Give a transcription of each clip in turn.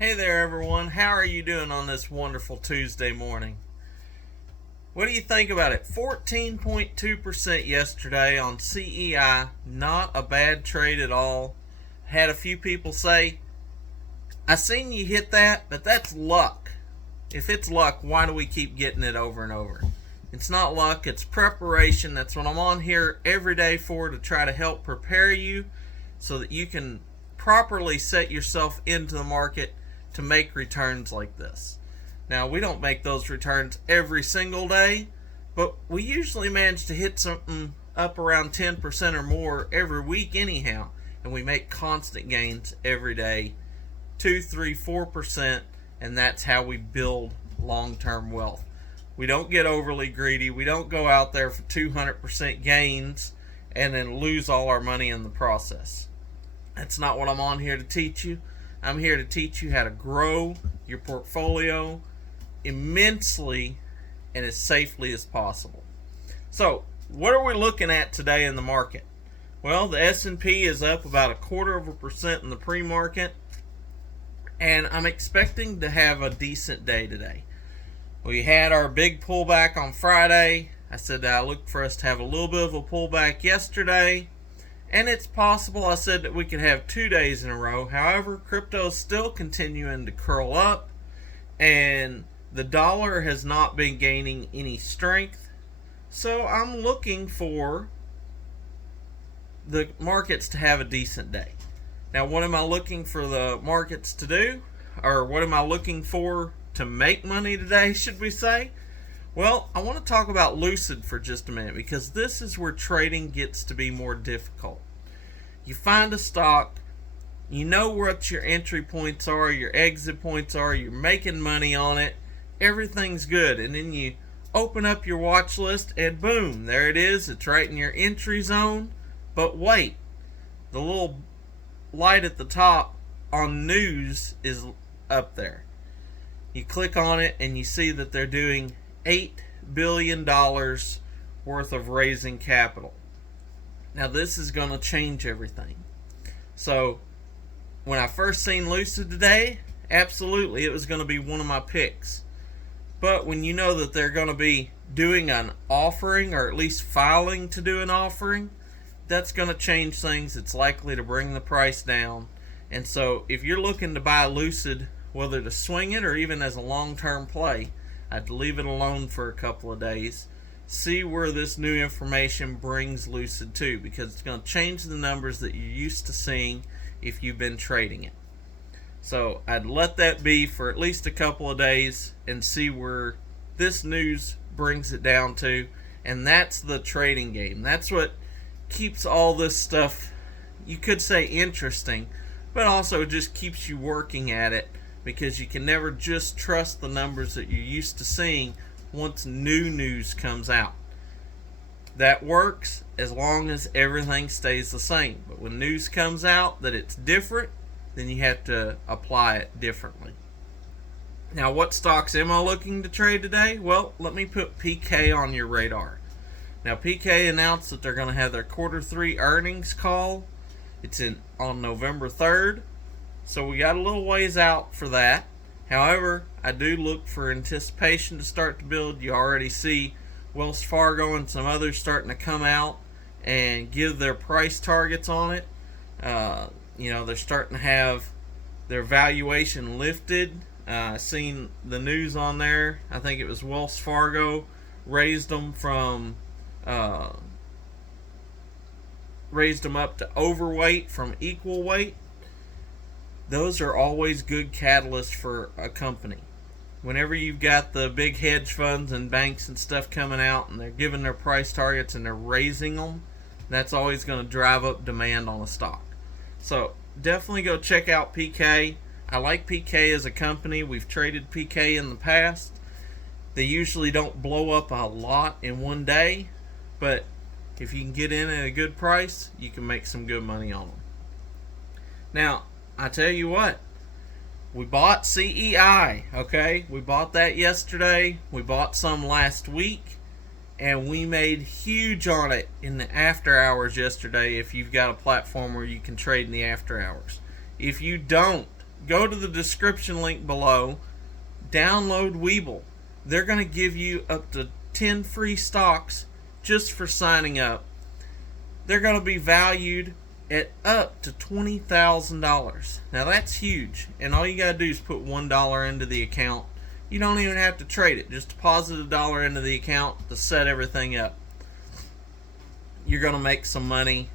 Hey there, everyone. How are you doing on this wonderful Tuesday morning? What do you think about it? 14.2% yesterday on CEI. Not a bad trade at all. Had a few people say, I seen you hit that, but that's luck. If it's luck, why do we keep getting it over and over? It's not luck, it's preparation. That's what I'm on here every day for, to try to help prepare you so that you can properly set yourself into the market to make returns like this. Now, we don't make those returns every single day, but we usually manage to hit something up around 10% or more every week anyhow, and we make constant gains every day, 2, 3, 4%, and that's how we build long-term wealth. We don't get overly greedy. We don't go out there for 200% gains and then lose all our money in the process. That's not what I'm on here to teach you. I'm here to teach you how to grow your portfolio immensely and as safely as possible. So, what are we looking at today in the market? Well, the S&P is up about 0.25% in the pre-market, and I'm expecting to have a decent day today. We had our big pullback on Friday. I said that I looked for us to have a little bit of a pullback yesterday. And it's possible, I said, that we could have 2 days in a row. However, crypto is still continuing to curl up, and the dollar has not been gaining any strength. So I'm looking for the markets to have a decent day. Now, what am I looking for the markets to do? Or what am I looking for to make money today, should we say? Well, I want to talk about Lucid for just a minute, because this is where trading gets to be more difficult. You find a stock, you know what your entry points are, your exit points are, you're making money on it, everything's good, and then you open up your watch list and boom, there it is, it's right in your entry zone. But wait, the little light at the top on news is up there. You click on it and you see that they're doing $8 billion worth of raising capital. Now, this is going to change everything. So, when I first seen Lucid today, absolutely, it was going to be one of my picks. But when you know that they're going to be doing an offering, or at least filing to do an offering, that's going to change things. It's likely to bring the price down. And so, if you're looking to buy Lucid, whether to swing it or even as a long-term play, I'd leave it alone for a couple of days. See where this new information brings Lucid to, because it's going to change the numbers that you're used to seeing if you've been trading it. So I'd let that be for at least a couple of days and see where this news brings it down to. And that's the trading game. That's what keeps all this stuff, you could say, interesting, but also just keeps you working at it, because you can never just trust the numbers that you're used to seeing once new news comes out. That works as long as everything stays the same. But when news comes out that it's different, then you have to apply it differently. Now, what stocks am I looking to trade today? Well, let me put PK on your radar. Now, PK announced that they're going to have their Q3 earnings call. It's on November 3rd. So we got a little ways out for that. However, I do look for anticipation to start to build. You already see Wells Fargo and some others starting to come out and give their price targets on it. They're starting to have their valuation lifted. Seen the news on there. I think it was Wells Fargo raised them up to overweight from equal weight. Those are always good catalysts for a company. Whenever you've got the big hedge funds and banks and stuff coming out and they're giving their price targets and they're raising them, that's always going to drive up demand on a stock. So definitely go check out PK. I like PK as a company. We've traded PK in the past. They usually don't blow up a lot in one day, but if you can get in at a good price, you can make some good money on them. Now, I tell you what, we bought CEI, okay? We bought that yesterday. We bought some last week, and we made huge on it in the after hours yesterday if you've got a platform where you can trade in the after hours. If you don't, go to the description link below, download Webull. They're going to give you up to 10 free stocks just for signing up. They're going to be valued at up to $20,000. Now that's huge, and all you got to do is put $1 into the account. You don't even have to trade it. Just deposit $1 into the account to set everything up. You're going to make some money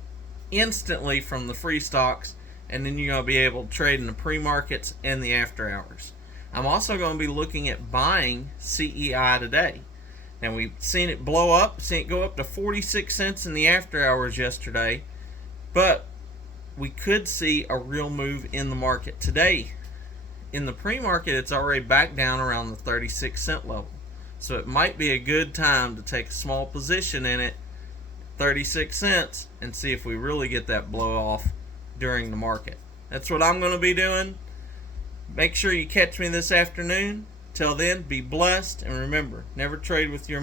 instantly from the free stocks, and then you're going to be able to trade in the pre-markets and the after hours. I'm also going to be looking at buying CEI today. Now we've seen it blow up, seen it go up to 46 cents in the after hours yesterday, but we could see a real move in the market today. In the pre-market, it's already back down around the 36-cent level. So it might be a good time to take a small position in it, 36 cents, and see if we really get that blow off during the market. That's what I'm going to be doing. Make sure you catch me this afternoon. Till then, be blessed, and remember, never trade with your